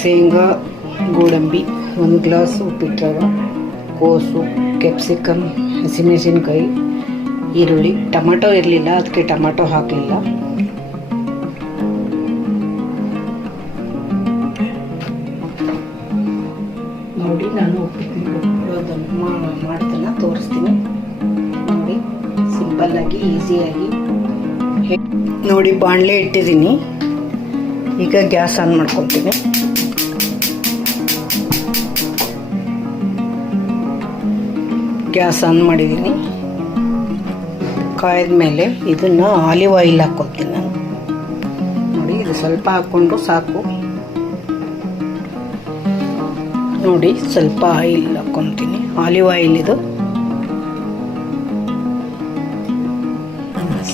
ಶೇಂಗಾ, ಗೋಡಂಬಿ, ಒಂದು ಗ್ಲಾಸ್ ಉಪ್ಪಿಟ್ಟು ಕೋಸು, ಕ್ಯಾಪ್ಸಿಕಮ್, ಹಸಿಮೆಣಸಿನ್ಕಾಯಿ, ಈರುಳ್ಳಿ. ಟೊಮೆಟೊ ಇರಲಿಲ್ಲ ಅದಕ್ಕೆ ಟೊಮೆಟೊ ಹಾಕಲಿಲ್ಲ. ನೋಡಿ, ನಾನು ಉಪ್ಪಿಟ್ಟು ಮಾಡ್ತಲ್ಲ ತೋರಿಸ್ತೀನಿ. ನೋಡಿ ಸಿಂಪಲ್ಲಾಗಿ ಈಸಿಯಾಗಿ ನೋಡಿ, ಬಾಣಲೆ ಇಟ್ಟಿದ್ದೀನಿ. ಈಗ ಗ್ಯಾಸ್ ಆನ್ ಮಾಡ್ಕೊತೀನಿ ಗ್ಯಾಸ್ ಆನ್ ಮಾಡಿದ್ದೀನಿ. ಕಾಯ್ದ ಮೇಲೆ ಇದನ್ನು ಆಲಿವ್ ಆಯಿಲ್ ಹಾಕ್ಕೊಳ್ತೀನಿ ನಾನು. ನೋಡಿ, ಇದು ಸ್ವಲ್ಪ ಹಾಕ್ಕೊಂಡು ಸಾಕು. ನೋಡಿ, ಸ್ವಲ್ಪ ಆಯಿಲ್ ಹಾಕ್ಕೊತೀನಿ ಆಲಿವ್ ಆಯಿಲ್ ಇದು.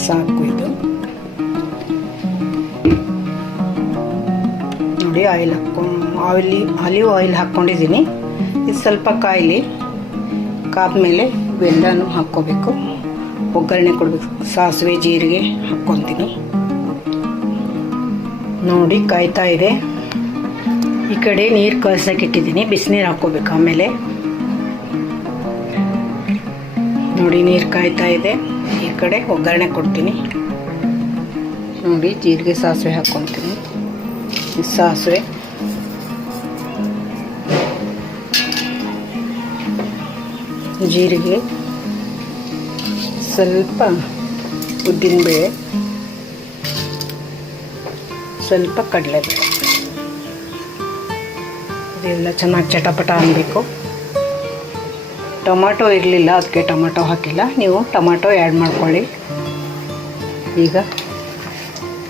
ಸಾಕು ಇದು. ನೋಡಿ, ಆಯಿಲ್ ಹಾಕ್ಕೊಂಡು ಆಯಿಲ್ ಆಲಿವ್ ಆಯಿಲ್ ಹಾಕ್ಕೊಂಡಿದ್ದೀನಿ. ಇದು ಸ್ವಲ್ಪ ಕಾಯಿಲಿ. ಕಾದ್ಮೇಲೆ ಇವೆಲ್ಲನೂ ಹಾಕ್ಕೋಬೇಕು. ಒಗ್ಗರಣೆ ಕೊಡಬೇಕು. ಸಾಸಿವೆ, ಜೀರಿಗೆ ಹಾಕ್ಕೊತೀನಿ. ನೋಡಿ ಕಾಯ್ತಾ ಇದೆ. ಈ ಕಡೆ ನೀರು ಕಳ್ಸಕ್ಕೆ ಇಟ್ಟಿದ್ದೀನಿ. ಬಿಸಿನೀರು ಹಾಕ್ಕೋಬೇಕು ಆಮೇಲೆ. ನೋಡಿ ನೀರು ಕಾಯ್ತಾ ಇದೆ. ಈ ಕಡೆ ಒಗ್ಗರಣೆ ಕೊಡ್ತೀನಿ. ನೋಡಿ ಜೀರಿಗೆ, ಸಾಸಿವೆ ಹಾಕ್ಕೊತೀನಿ. ಸಾಸಿವೆ. ಜೀರಿಗೆ, ಸ್ವಲ್ಪ ಉದ್ದಿನಬೇಳೆ, ಸ್ವಲ್ಪ ಕಡಲೆಬೇಳೆ. ಇದೆಲ್ಲ ಚೆನ್ನಾಗಿ ಚಟಪಟ ಅನ್ನಬೇಕು ಟೊಮಾಟೊ ಇರಲಿಲ್ಲ ಅದಕ್ಕೆ ಟೊಮಾಟೊ ಹಾಕಿಲ್ಲ. ನೀವು ಟೊಮಾಟೊ ಆ್ಯಡ್ ಮಾಡ್ಕೊಳ್ಳಿ. ಈಗ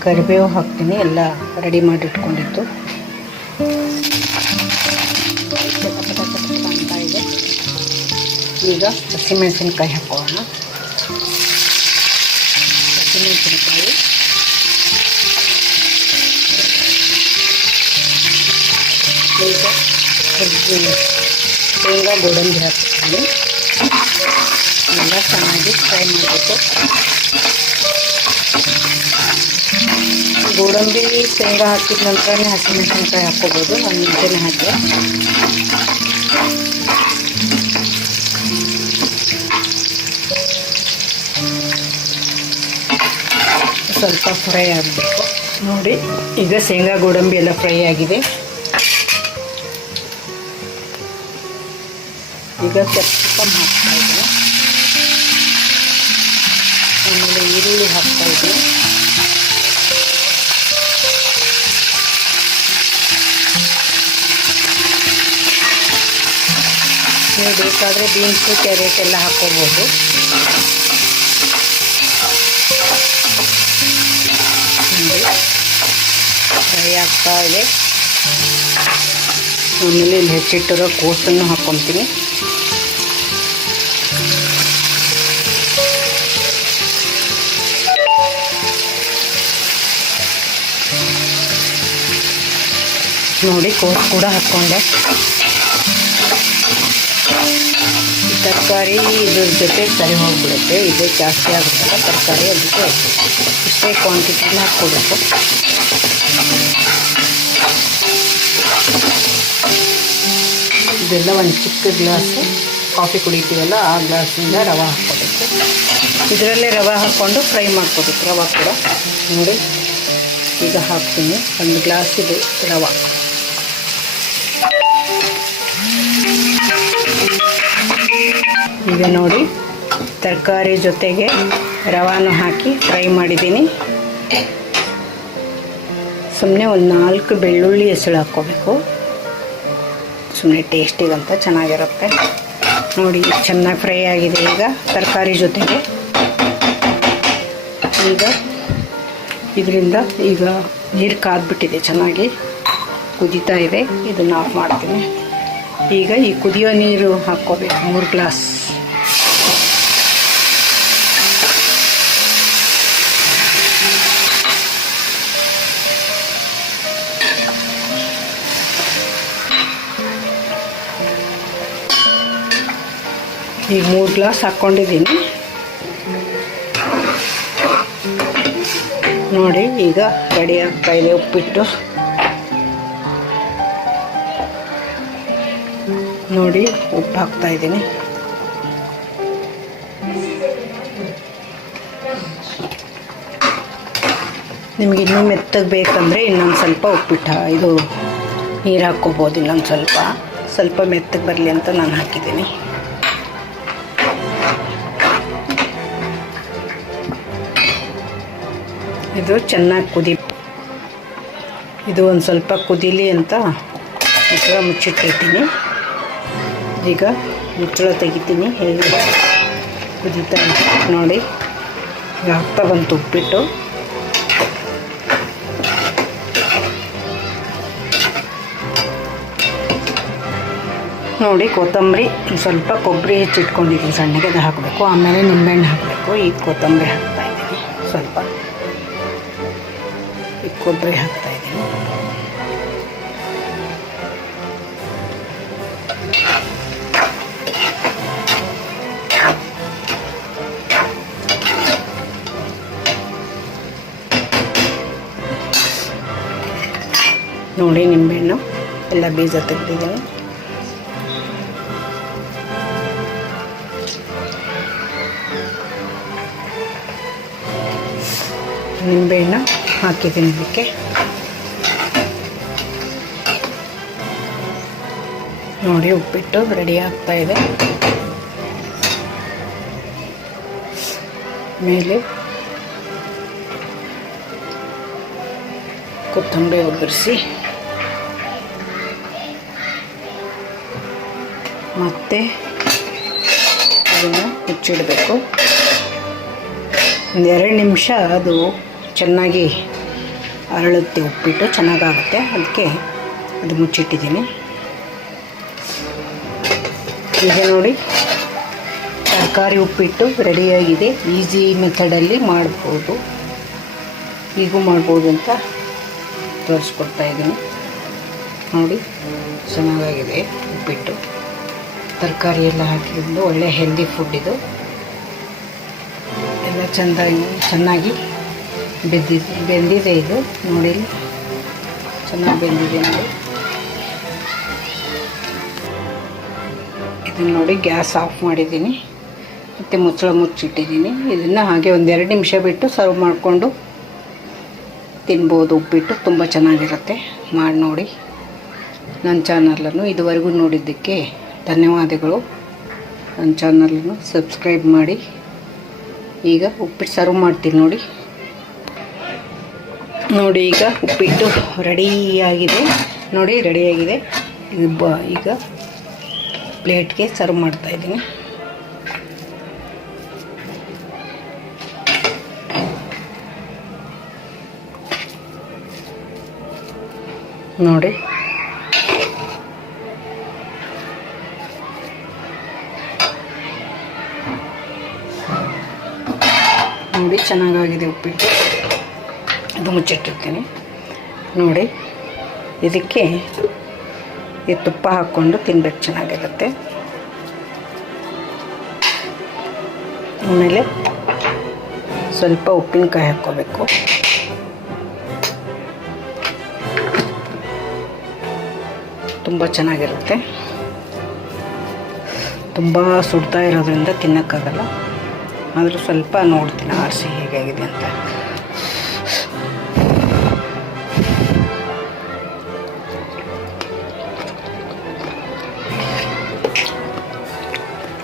ಕರಿಬೇವು ಹಾಕ್ತೀನಿ, ಎಲ್ಲ ರೆಡಿ ಮಾಡಿ ಈಗ ಹಸಿಮೆಣಸಿನ್ಕಾಯಿ ಹಾಕೋಣ. ಹಸಿಮೆಣಸಿನ್ಕಾಯಿ. ಈಗ ಕಜ್ಜಿ ಶೇಂಗಾ, ಗೋಡಂಬಿ ಹಾಕ್ತೀನಿ. ಎಲ್ಲ ಚೆನ್ನಾಗಿ ಫ್ರೈ ಮಾಡಬೇಕು ಗೋಡಂಬಿ, ಶೇಂಗಾ ಹಾಕಿದ ನಂತರನೇ ಹಸಿಮೆಣಸಿನ್ಕಾಯಿ ಹಾಕ್ಕೋಬೋದು. ನಾನು ಮುಂಚೆನೇ ಹಾಕಿ. ಸ್ವಲ್ಪ ಫ್ರೈ ಆಗಬೇಕು ನೋಡಿ, ಈಗ ಶೇಂಗಾ, ಗೋಡಂಬಿ ಎಲ್ಲ ಫ್ರೈ ಆಗಿದೆ. ಈಗ ಸ್ವಲ್ಪ ಹಾಕ್ತಾ ಇದ್ದೀನಿ. ಆಮೇಲೆ ಈರುಳ್ಳಿ ಹಾಕ್ತಾ ಇದ್ದೀನಿ. ನೀವು ಬೇಕಾದರೆ ಬೀನ್ಸು ಕ್ಯಾರೆಟ್ ಎಲ್ಲ ಹಾಕ್ಕೋಬೋದು. ಫ್ರೈ ಆಗ್ತಾ ಇದೆ. ಆಮೇಲೆ ಇಲ್ಲಿ ಹೆಚ್ಚಿಟ್ಟಿರೋ ಕೋಸನ್ನು ಹಾಕ್ಕೊತೀನಿ ನೋಡಿ ಕೋಸ್ ಕೂಡ ಹಾಕ್ಕೊಂಡೆ ತರಕಾರಿ ಇದ್ರ ಜೊತೆ ಸರಿ ಹೋಗ್ಬಿಡುತ್ತೆ. ಇದು ಜಾಸ್ತಿ ಆಗುತ್ತಲ್ಲ ತರಕಾರಿ ಅದಕ್ಕೆ ಇಷ್ಟೇ ಕ್ವಾಂಟಿಟಿನ ಹಾಕ್ಕೋಬೇಕು. ಇದೆಲ್ಲ ಒಂದು ಚಿಕ್ಕ ಗ್ಲಾಸು ಕಾಫಿ ಕುಡಿತೀವಲ್ಲ, ಆ ಗ್ಲಾಸಿಂದ ರವೆ ಹಾಕ್ಕೋಬೇಕು. ಇದರಲ್ಲೇ ರವೆ ಹಾಕ್ಕೊಂಡು ಫ್ರೈ ಮಾಡ್ಕೋಬೇಕು, ರವೆ ಕೂಡ. ನೋಡಿ, ಈಗ ಹಾಕ್ತೀನಿ. ಒಂದು ಗ್ಲಾಸ್ ಇದೆ ರವೆ. ಈಗ ನೋಡಿ, ತರಕಾರಿ ಜೊತೆಗೆ ರವಾನು ಹಾಕಿ ಫ್ರೈ ಮಾಡಿದ್ದೀನಿ. ಸುಮ್ಮನೆ ಒಂದು ನಾಲ್ಕು ಬೆಳ್ಳುಳ್ಳಿ ಹೆಸಳು ಹಾಕ್ಕೋಬೇಕು. ಸುಮ್ಮನೆ ಟೇಸ್ಟಿಗಂತ ಚೆನ್ನಾಗಿರುತ್ತೆ. ನೋಡಿ, ಚೆನ್ನಾಗಿ ಫ್ರೈ ಆಗಿದೆ ಈಗ ತರಕಾರಿ ಜೊತೆಗೆ. ಈಗ ಇದರಿಂದ ಈಗ ನೀರು ಕಾದ್ಬಿಟ್ಟಿದೆ ಚೆನ್ನಾಗಿ. ಕುದೀತಾ ಇದೆ. ಇದನ್ನು ಆಫ್ ಮಾಡ್ತೀನಿ. ಈಗ ಈ ಕುದಿಯೋ ನೀರು ಹಾಕ್ಕೋಬೇಕು, ಮೂರು ಗ್ಲಾಸ್ ಈಗ ಮೂರು ಗ್ಲಾಸ್ ಹಾಕ್ಕೊಂಡಿದ್ದೀನಿ. ನೋಡಿ, ಈಗ ರೆಡಿ ಆಗ್ತಾ ಇದೆ ಉಪ್ಪಿಟ್ಟು. ನೋಡಿ, ಉಪ್ಪು ಹಾಕ್ತಾ ಇದ್ದೀನಿ. ನಿಮ್ಗೆ ಇನ್ನೂ ಮೆತ್ತಗೆ ಬೇಕಂದರೆ ಇನ್ನೊಂದು ಸ್ವಲ್ಪ ಉಪ್ಪಿಟ್ಟು, ಇದು ನೀರು ಹಾಕ್ಕೋಬೋದು ಇನ್ನೊಂದು ಸ್ವಲ್ಪ. ಸ್ವಲ್ಪ ಮೆತ್ತಗೆ ಬರಲಿ ಅಂತ ನಾನು ಹಾಕಿದ್ದೀನಿ. ಇದು ಚೆನ್ನಾಗಿ ಕುದಿ ಇದು ಒಂದು ಸ್ವಲ್ಪ ಕುದೀಲಿ ಅಂತ ಮುಚ್ಚಳ ಮುಚ್ಚಿಟ್ಟಿರ್ತೀನಿ. ಈಗ ಮುಚ್ಚಳ ತೆಗಿತೀನಿ. ಹೇಗೆ ಕುದೀತಾ ನೋಡಿ. ಈಗ ಆಗ್ತಾ ಬಂತು ಉಪ್ಪಿಟ್ಟು. ನೋಡಿ ಕೊತ್ತಂಬರಿ ಸ್ವಲ್ಪ ಕೊಬ್ಬರಿ ಹೆಚ್ಚಿಟ್ಕೊಂಡಿದ್ದೀನಿ. ಸಣ್ಣಗೆ ಅದು ಹಾಕಬೇಕು. ಆಮೇಲೆ ನಿಂಬೆಹಣ್ಣು ಹಾಕಬೇಕು. ಈಗ ಕೊತ್ತಂಬರಿ ಹಾಕ್ತಾಯಿದ್ದೀನಿ ಸ್ವಲ್ಪ. ಕೊಬ್ಬರಿ ಹಾಕ್ತಾ ಇದ್ದೀನಿ. ನೋಡಿ ನಿಂಬೆಹಣ್ಣು ಎಲ್ಲ ಬೀಜ ತೆಗೆದಿದ್ದೀನಿ. ನಿಂಬೆಹಣ್ಣು ಹಾಕಿದ್ದೀನಿ ಇದಕ್ಕೆ. ನೋಡಿ, ಉಪ್ಪಿಟ್ಟು ರೆಡಿ ಆಗ್ತಾ ಇದೆ. ಮೇಲೆ ಕೊತ್ತಂಬರಿ ಒಗ್ಗರಿಸಿ. ಮತ್ತೆ ಅದನ್ನು ಮುಚ್ಚಿಡಬೇಕು ಒಂದೆರಡು ನಿಮಿಷ ಅದು ಚೆನ್ನಾಗಿ ಅರಳುತ್ತೆ, ಉಪ್ಪಿಟ್ಟು ಚೆನ್ನಾಗಾಗುತ್ತೆ. ಅದಕ್ಕೆ ಅದು ಮುಚ್ಚಿಟ್ಟಿದ್ದೀನಿ. ಈಗ ನೋಡಿ, ತರಕಾರಿ ಉಪ್ಪಿಟ್ಟು ರೆಡಿಯಾಗಿದೆ. ಈಸಿ ಮೆಥಡಲ್ಲಿ ಮಾಡ್ಬೋದು. ಹೀಗೂ ಮಾಡ್ಬೋದು ಅಂತ ತೋರಿಸ್ಕೊಡ್ತಾ ಇದ್ದೀನಿ. ನೋಡಿ, ಚೆನ್ನಾಗಾಗಿದೆ ಉಪ್ಪಿಟ್ಟು. ತರಕಾರಿ ಎಲ್ಲ ಹಾಕಿದ್ದು ಒಳ್ಳೆ ಹೆಲ್ದಿ ಫುಡ್ ಇದು. ಎಲ್ಲ ಚೆಂದಾಗಿ, ಚೆನ್ನಾಗಿ ಬೆಂದಿದೆ ಬೆಂದಿದೆ ಇದು, ನೋಡಿ. ಚೆನ್ನಾಗಿ ಬೆಂದಿದೆ ನೋಡಿ. ಇದನ್ನು ನೋಡಿ ಗ್ಯಾಸ್ ಆಫ್ ಮಾಡಿದ್ದೀನಿ. ಮತ್ತು ಮುಚ್ಚಳ ಮುಚ್ಚಿಟ್ಟಿದ್ದೀನಿ. ಇದನ್ನು ಹಾಗೆ ಒಂದೆರಡು ನಿಮಿಷ ಬಿಟ್ಟು ಸರ್ವ್ ಮಾಡಿಕೊಂಡು ತಿನ್ಬೋದು ಉಪ್ಪಿಟ್ಟು. ತುಂಬ ಚೆನ್ನಾಗಿರುತ್ತೆ. ಮಾಡಿ ನೋಡಿ. ನನ್ನ ಚಾನಲನ್ನು ಇದುವರೆಗೂ ನೋಡಿದ್ದಕ್ಕೆ ಧನ್ಯವಾದಗಳು. ನನ್ನ ಚಾನಲನ್ನು ಸಬ್ಸ್ಕ್ರೈಬ್ ಮಾಡಿ. ಈಗ ಉಪ್ಪಿಟ್ಟು ಸರ್ವ್ ಮಾಡ್ತೀನಿ ನೋಡಿ. ನೋಡಿ ಈಗ ಉಪ್ಪಿಟ್ಟು ರೆಡಿಯಾಗಿದೆ. ನೋಡಿ, ರೆಡಿಯಾಗಿದೆ. ಬ, ಈಗ ಪ್ಲೇಟ್ಗೆ ಸರ್ವ್ ಮಾಡ್ತಾ ಇದ್ದೀನಿ. ನೋಡಿ. ನೋಡಿ, ಚೆನ್ನಾಗಾಗಿದೆ ಉಪ್ಪಿಟ್ಟು. ಇದು ಮುಚ್ಚಿಟ್ಟಿರ್ತೀನಿ. ನೋಡಿ, ಇದಕ್ಕೆ ಈ ತುಪ್ಪ ಹಾಕ್ಕೊಂಡು ತಿನ್ಬೇಕು, ಚೆನ್ನಾಗಿರುತ್ತೆ. ಆಮೇಲೆ ಸ್ವಲ್ಪ ಉಪ್ಪಿನಕಾಯಿ ಹಾಕ್ಕೋಬೇಕು. ತುಂಬ ಚೆನ್ನಾಗಿರುತ್ತೆ. ತುಂಬ ಸುಡ್ತಾ ಇರೋದ್ರಿಂದ ತಿನ್ನೋಕ್ಕಾಗಲ್ಲ. ಆದರೂ ಸ್ವಲ್ಪ ನೋಡ್ತೀನಿ, ಆರಿಸಿ ಹೇಗಾಗಿದೆ ಅಂತ.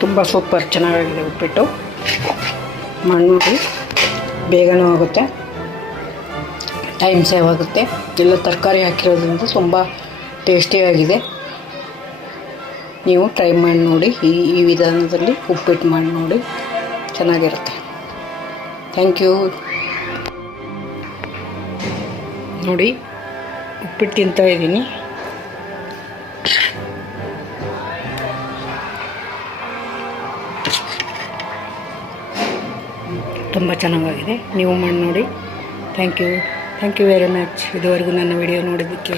ತುಂಬ ಸೂಪರ್, ಚೆನ್ನಾಗಾಗಿದೆ ಉಪ್ಪಿಟ್ಟು. ಮಾಡಿ ಬೇಗನೂ ಆಗುತ್ತೆ. ಟೈಮ್ ಸೇವ್ ಆಗುತ್ತೆ. ಎಲ್ಲ ತರಕಾರಿ ಹಾಕಿರೋದ್ರಿಂದ ತುಂಬ ಟೇಸ್ಟಿಯಾಗಿದೆ ನೀವು ಟ್ರೈ ಮಾಡಿ ನೋಡಿ, ಈ ಈ ವಿಧಾನದಲ್ಲಿ ಉಪ್ಪಿಟ್ಟು ಮಾಡಿ ನೋಡಿ, ಚೆನ್ನಾಗಿರುತ್ತೆ. ಥ್ಯಾಂಕ್ ಯು ನೋಡಿ ಉಪ್ಪಿಟ್ಟು ತಿಂತಾ ಇದ್ದೀನಿ. ತುಂಬ ಚೆನ್ನಾಗಾಗಿದೆ. ನೀವು ಮಾಡಿ ನೋಡಿ. Thank you thank you very much ಇದುವರೆಗೂ ನನ್ನ ವಿಡಿಯೋ ನೋಡಿದ್ದಕ್ಕೆ